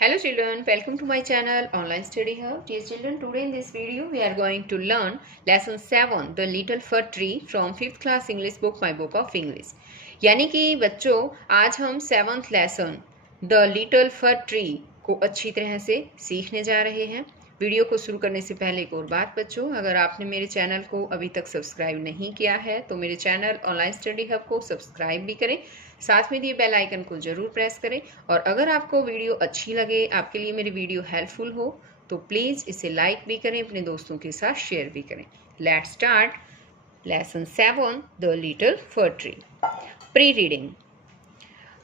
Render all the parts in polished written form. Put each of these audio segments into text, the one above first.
Hello children, welcome to my channel Online Study Hub. Dear children, today in this video we are going to learn lesson 7 The Little Fir Tree from 5th class English book My Book of English. यानी कि बच्चों आज हम 7th lesson The Little Fir Tree को अच्छी तरह से सीखने जा रहे हैं। वीडियो को शुरू करने से पहले एक और बात बच्चों, अगर आपने मेरे चैनल को अभी तक सब्सक्राइब नहीं किया है तो मेरे चैनल ऑनलाइन स्टडी हब को सब्सक्राइब भी करें, साथ में दिए बेल आइकन को जरूर प्रेस करें। और अगर आपको वीडियो अच्छी लगे, आपके लिए मेरी वीडियो हेल्पफुल हो तो प्लीज़ इसे लाइक भी करें, अपने दोस्तों के साथ शेयर भी करें। Let's start lesson 7 the little for tree. Pre reading.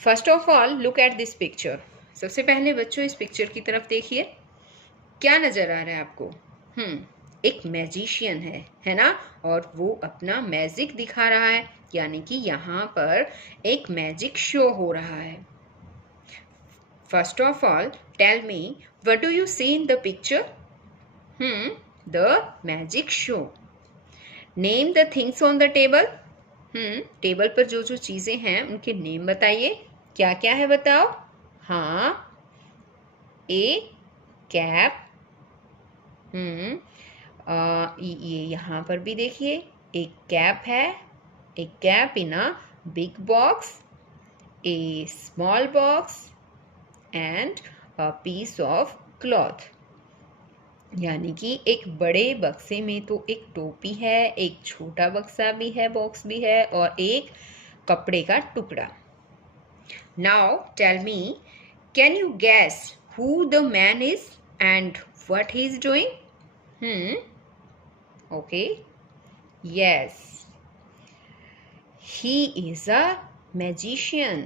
First of all look at this picture. सबसे पहले बच्चों इस पिक्चर की तरफ देखिए, क्या नजर आ रहा है आपको? एक मैजिशियन है ना, और वो अपना मैजिक दिखा रहा है, यानी कि यहाँ पर एक मैजिक शो हो रहा है। First of all tell me what do you see in the picture? The magic show. Name the things on the table. Table पर जो जो चीजें हैं उनके नेम बताइए। क्या क्या है बताओ? हाँ, ए कैप। ये यहाँ पर भी देखिए एक कैप है, एक cap in a big box, a small box and a piece of cloth. यानी कि एक बड़े बक्से में तो एक टोपी है, एक छोटा बक्सा भी है, बॉक्स भी है, और एक कपड़े का टुकड़ा। Now tell me, can you guess who the man is and what he is doing? Okay. Yes. He is a magician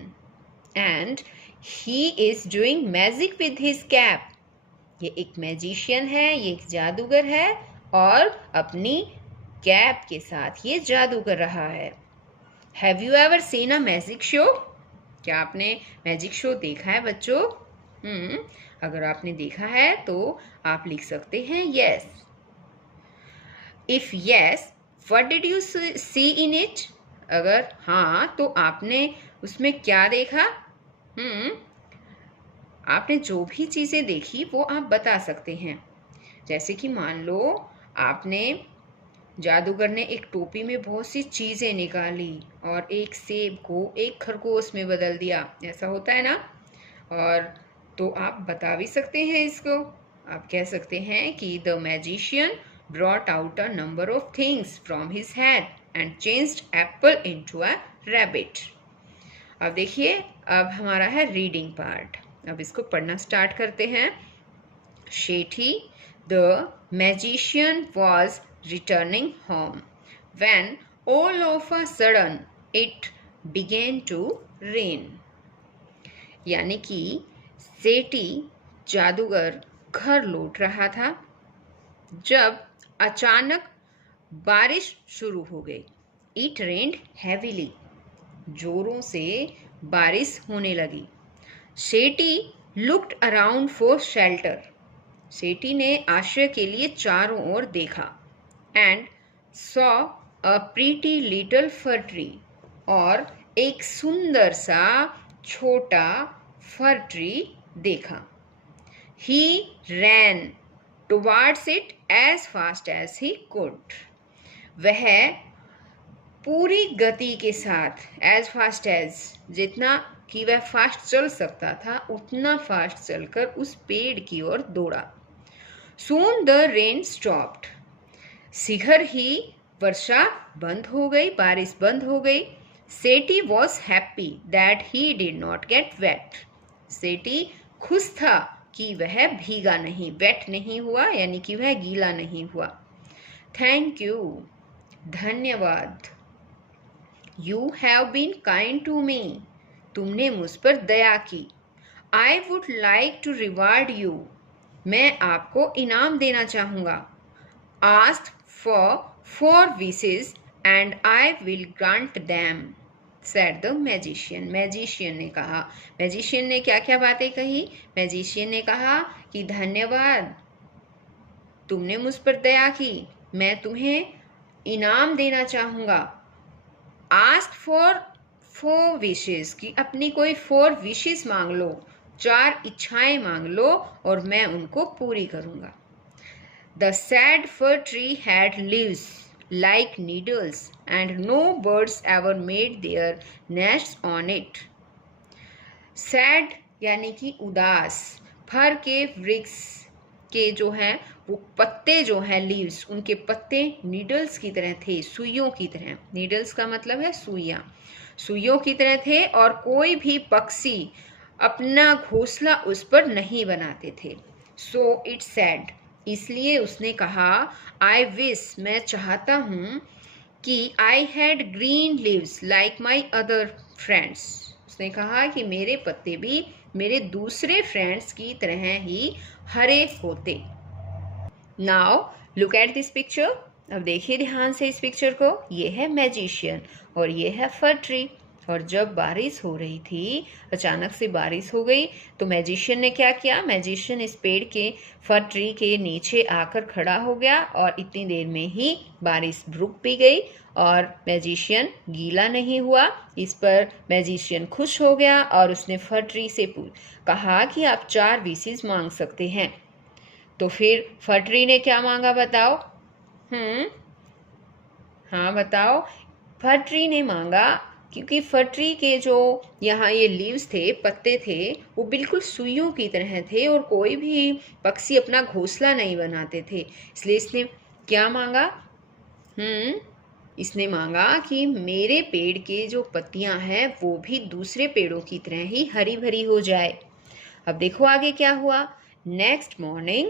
and he is doing magic with his cap. ये एक मैजिशियन है, ये एक जादूगर है और अपनी कैप के साथ ये जादू कर रहा है। Have you ever seen a magic show? क्या आपने मैजिक शो देखा है बच्चों? अगर आपने देखा है तो आप लिख सकते हैं yes. If yes, what did you see in it? अगर हाँ तो आपने उसमें क्या देखा? आपने जो भी चीजें देखी वो आप बता सकते हैं। जैसे कि मान लो आपने जादूगर ने एक टोपी में बहुत सी चीजें निकाली और एक सेब को एक खरगोश में बदल दिया, ऐसा होता है ना। और तो आप बता भी सकते हैं इसको। आप कह सकते हैं कि the magician brought out a number of things from his had and changed Apple into a rabbit. अब देखिए, अब हमारा है रीडिंग पार्ट। अब इसको पढ़ना स्टार्ट करते हैं। Sethi the magician was returning home when all of a sudden it began to rain. यानी कि सेठी जादूगर घर लौट रहा था जब अचानक बारिश शुरू हो गई। इट रेन्ड हैवीली, जोरों से बारिश होने लगी। सेठी लुक्ड अराउंड फॉर शेल्टर। सेठी ने आश्रय के लिए चारों ओर देखा। And saw a pretty little for tree, और एक सुंदर सा छोटा फर ट्री देखा। He ran towards it as fast as he could. वह पूरी गति के साथ, as fast as, जितना कि वह फास्ट चल सकता था उतना फास्ट चलकर उस पेड़ की ओर दौड़ा। Soon the rain stopped. शीघ्र ही वर्षा बंद हो गई, बारिश बंद हो गई। सेठी was happy that he did not get wet. सेठी खुश था कि वह भीगा नहीं, वेट नहीं हुआ, यानी कि वह गीला नहीं हुआ। थैंक यू, धन्यवाद। You have been kind to me, तुमने मुझ पर दया की। I would like to reward you, मैं आपको इनाम देना चाहूँगा। Ask for 4 wishes and I will grant them, said the magician. Magician ने कहा। मैजिशियन ने क्या क्या बातें कही? मैजिशियन ने कहा कि धन्यवाद, तुमने मुझ पर दया की, मैं तुम्हें इनाम देना चाहूँगा। आस्क फॉर 4 विशेस, कि अपनी कोई 4 विशेस मांग लो, 4 इच्छाएं मांग लो और मैं उनको पूरी करूंगा। The sad fir tree had leaves like needles and no birds ever made their nests on it. Sad यानी कि उदास, फर के वृक्ष के जो है वो पत्ते जो हैं लीव्स, उनके पत्ते नीडल्स की तरह थे, सुइयों की तरह। नीडल्स का मतलब है सुइयां, सुइयों की तरह थे और कोई भी पक्षी अपना घोंसला उस पर नहीं बनाते थे। सो इट सैड, इसलिए उसने कहा आई विश, मैं चाहता हूँ कि I had green leaves like my other friends. उसने कहा कि मेरे पत्ते भी मेरे दूसरे फ्रेंड्स की तरह ही हरे होते। Now look at this picture, अब देखिए ध्यान से इस पिक्चर को। ये है मैजिशियन और ये है फर ट्री। और जब बारिश हो रही थी, अचानक से बारिश हो गई, तो मैजिशियन ने क्या किया, मैजिशियन इस पेड़ के फर ट्री के नीचे आकर खड़ा हो गया और इतनी देर में ही बारिश रुक भी गई और मैजिशियन गीला नहीं हुआ। इस पर मैजिशियन खुश हो गया और उसने फर ट्री से कहा कि आप 4 विशेस मांग सकते हैं। तो फिर फर ट्री ने क्या मांगा बताओ? हाँ बताओ। फर ट्री ने मांगा, क्योंकि फर ट्री के जो यहाँ ये लीव्स थे, पत्ते थे, वो बिल्कुल सुइयों की तरह थे और कोई भी पक्षी अपना घोंसला नहीं बनाते थे, इसलिए इसने क्या मांगा? इसने मांगा कि मेरे पेड़ के जो पत्तियां हैं वो भी दूसरे पेड़ों की तरह ही हरी भरी हो जाए। अब देखो आगे क्या हुआ। Next morning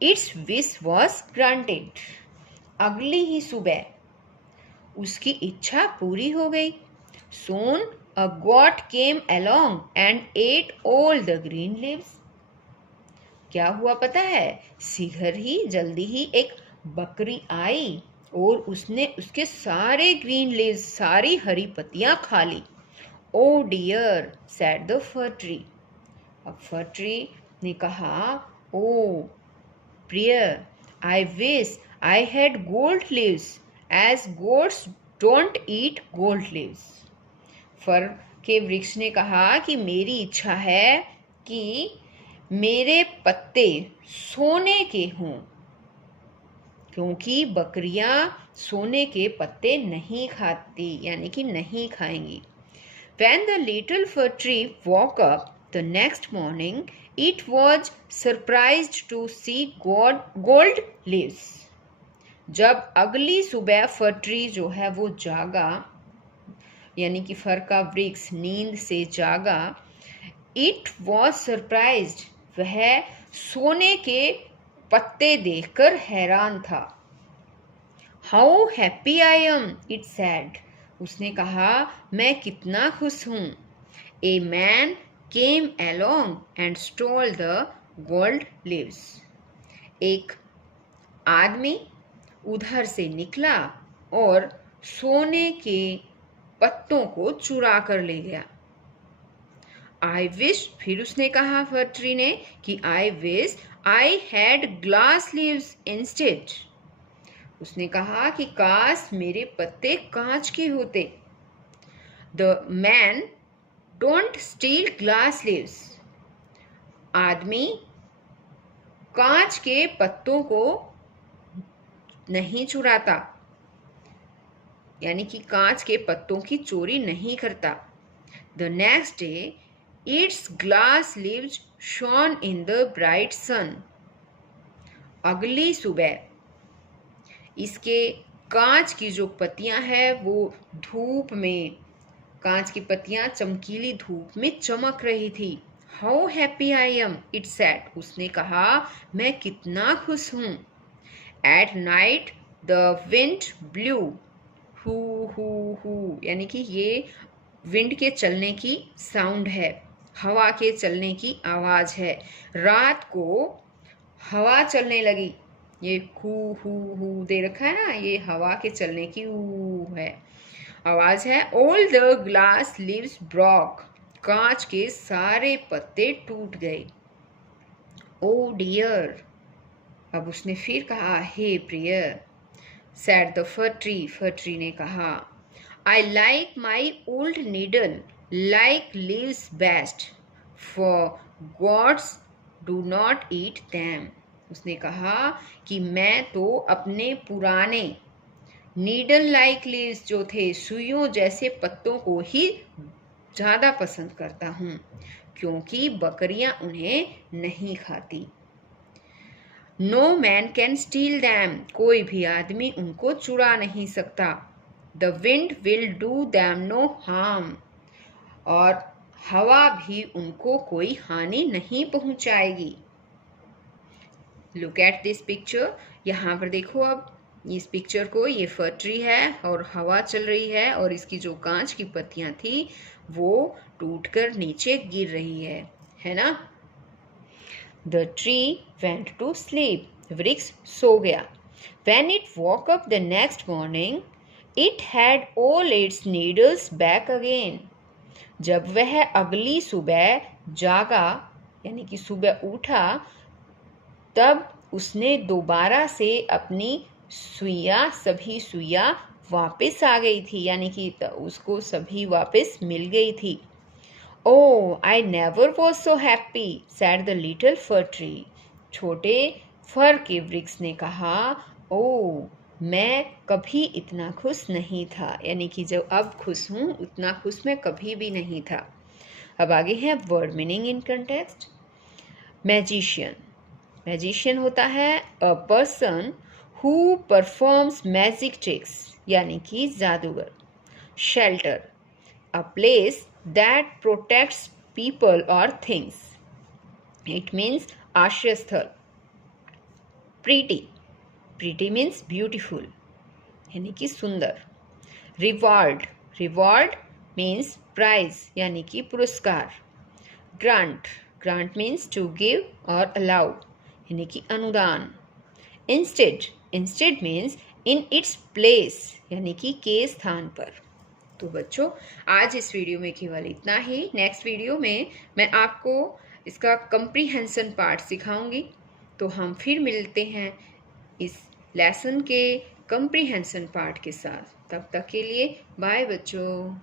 it's wish was granted. अगली ही सुबह उसकी इच्छा पूरी हो गई। Soon a goat came along and ate all the green leaves. क्या हुआ पता है? शीघ्र ही जल्दी ही एक बकरी आई और उसने उसके सारे ग्रीन लीव्स, सारी हरी पत्तियां खा ली। Oh dear, said the fir tree. अब फर ट्री ने कहा, ओ प्रिय, I wish I had gold leaves, as goats don't eat gold leaves. फर के वृक्ष ने कहा कि मेरी इच्छा है कि मेरे पत्ते सोने के हों, क्योंकि बकरियां सोने के पत्ते नहीं खाती, यानी कि नहीं खाएंगी। When the little fir tree woke up the next morning, it was surprised to see gold leaves. जब अगली सुबह फर ट्री जो है वो जागा, यानी कि फर का वृक्ष नींद से जागा, इट वॉज सरप्राइज्ड, वह सोने के पत्ते देखकर हैरान था। How happy I am, it sad, उसने कहा मैं कितना खुश हूँ। A man came along and stole the gold leaves. एक आदमी उधर से निकला और सोने के पत्तों को चुरा कर ले गया। आई विश, फिर उसने कहा फर ट्री ने कि I wish I had glass leaves instead. उसने कहा कि काश मेरे पत्ते कांच के होते। The man don't steel glass leaves. आदमी कांच के पत्तों को नहीं चुराता, यानी कि कांच के पत्तों की चोरी नहीं करता। The next day its glass leaves shone in the bright sun. अगली सुबह इसके कांच की जो पत्तियां हैं वो धूप में, कांच की पत्तियां चमकीली धूप में चमक रही थी। How happy I am, it said, उसने कहा मैं कितना खुश हूँ। At night the wind blue who who who, यानी कि ये विंड के चलने की साउंड है, हवा के चलने की आवाज है। रात को हवा चलने लगी, ये हु हु दे रखा है ना, ये हवा के चलने की है आवाज है। All the glass leaves broke, कांच के सारे पत्ते टूट गए। ओ डियर, अब उसने फिर कहा हे प्रिय। सैड द फर ट्री ने कहा I like my old needle like leaves best, for goats do not eat them. उसने कहा कि मैं तो अपने पुराने नीडल लाइक लीव्स जो थे, सुइयों जैसे पत्तों को ही ज़्यादा पसंद करता हूँ, क्योंकि बकरियां उन्हें नहीं खाती। No man can steal them, कोई भी आदमी उनको चुरा नहीं सकता। The wind will do them no harm, और हवा भी उनको कोई हानि नहीं पहुंचाएगी। लुक एट दिस पिक्चर, यहाँ पर देखो अब इस पिक्चर को, ये फर ट्री है और हवा चल रही है और इसकी जो कांच की पत्तियां थी वो टूटकर नीचे गिर रही है ना। The tree went to sleep, वृक्ष सो गया। When it woke up the next morning, it had all its needles back again. जब वह अगली सुबह जागा यानी कि सुबह उठा, तब उसने दोबारा से अपनी सभी सुइयां वापस आ गई थी, यानी कि उसको सभी वापस मिल गई थी। Oh, I never was so happy, said the little fir tree. छोटे फर के वृक्ष ने कहा, ओ मैं कभी इतना खुश नहीं था, यानी कि जब अब खुश हूँ उतना खुश मैं कभी भी नहीं था। अब आगे है word meaning in context. Magician, magician होता है a person who performs magic tricks, यानी कि जादूगर। Shelter, a place that protects people or things. It means आश्रय स्थल। Pretty, pretty means beautiful, यानी कि सुंदर। Reward, reward means prize, यानी कि पुरस्कार। Grant, grant means to give or allow, यानी कि अनुदान। Instead, instead means in its place, यानी कि के स्थान पर। तो बच्चों आज इस वीडियो में केवल इतना ही। नेक्स्ट वीडियो में मैं आपको इसका कंप्रीहेंशन पार्ट सिखाऊंगी। तो हम फिर मिलते हैं इस लेसन के कंप्रीहेंशन पार्ट के साथ। तब तक के लिए बाय बच्चों।